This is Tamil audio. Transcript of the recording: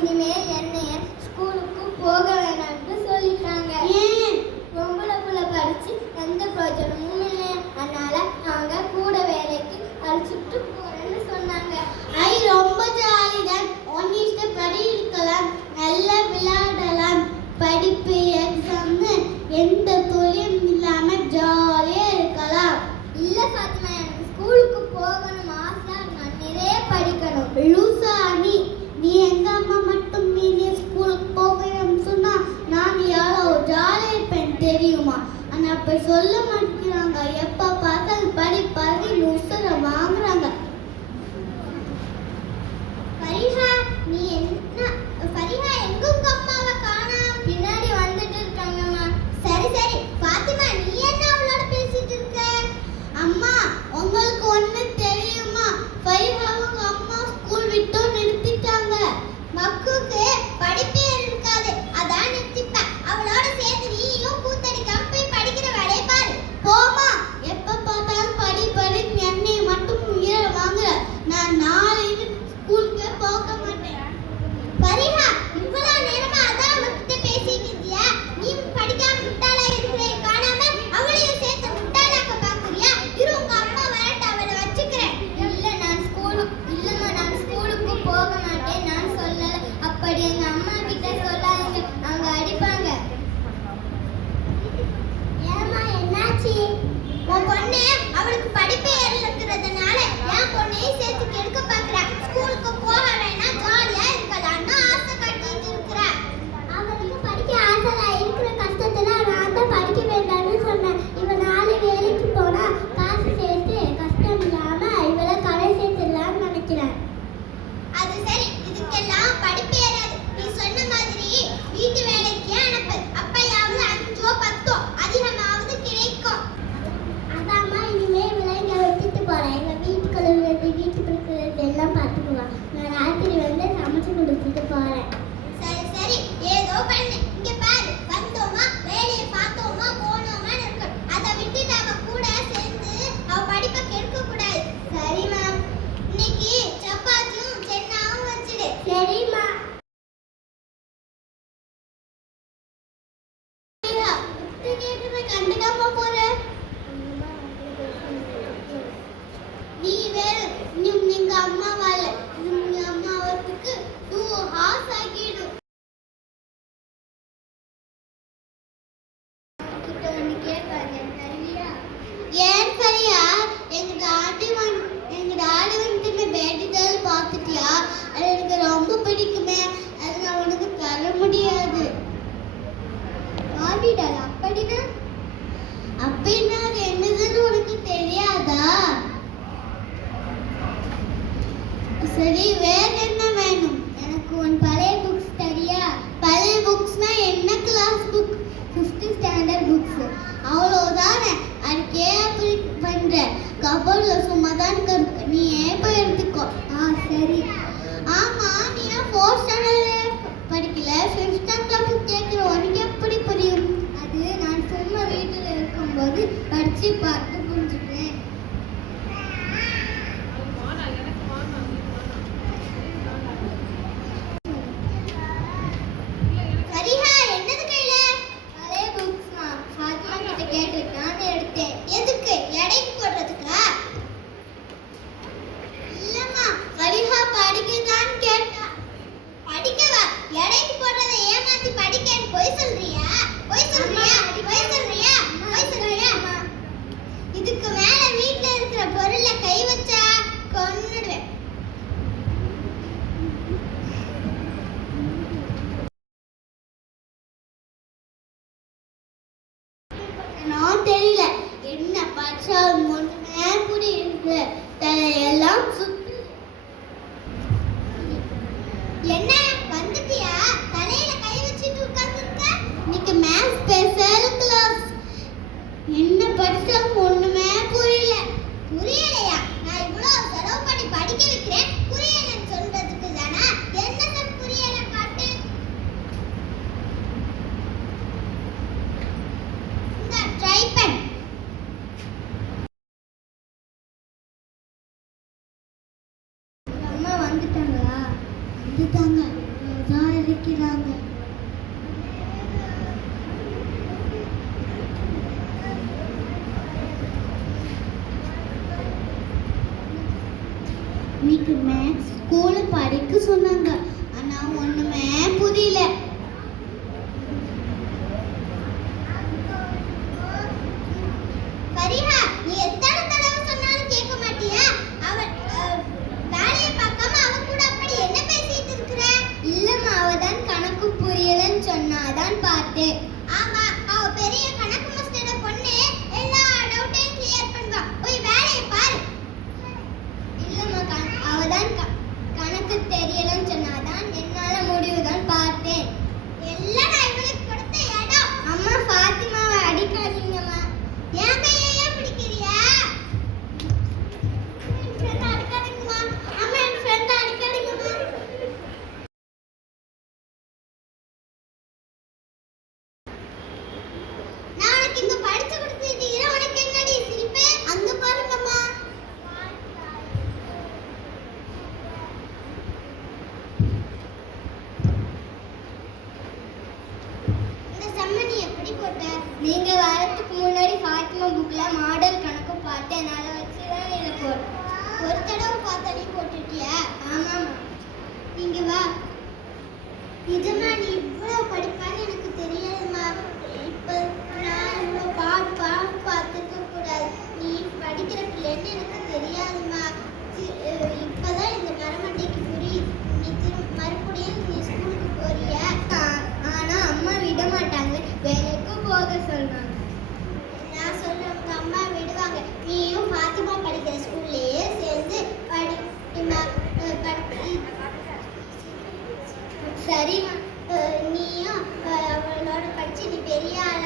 Dime Sería சரி வேற என்ன வேணும்? எனக்கு உன் பழைய புக்ஸ் தரியா? பழைய புக்ஸ்னா என்ன class book fifth standard books அவ்வளோதானே அதுக்கு ஏன் பண்ணுற கபோர்டில் சும்மா தான் இருக்கு. நீ ஏன் போய் எடுத்துக்கோ? ஆ சரி. ஆமா நீ ஃபோர்த் ஸ்டாண்டர்ட் படிக்கல. ஃபிஃப்த் ஸ்டாண்டர்ட் கேட்குற உனக்கு எப்படி புரியும்? அது நான் சும்மா வீட்டில் இருக்கும்போது படித்து பார்த்து நான் தெரியல. என்ன பச்சை ஒன்றுமே புரியுது தலையெல்லாம் சுத்து. என்ன? தான் இருக்கிறாங்க. இன்னைக்கு மேக்ஸ் ஸ்கூலு படிக்க சொன்னாங்க. 你别厉害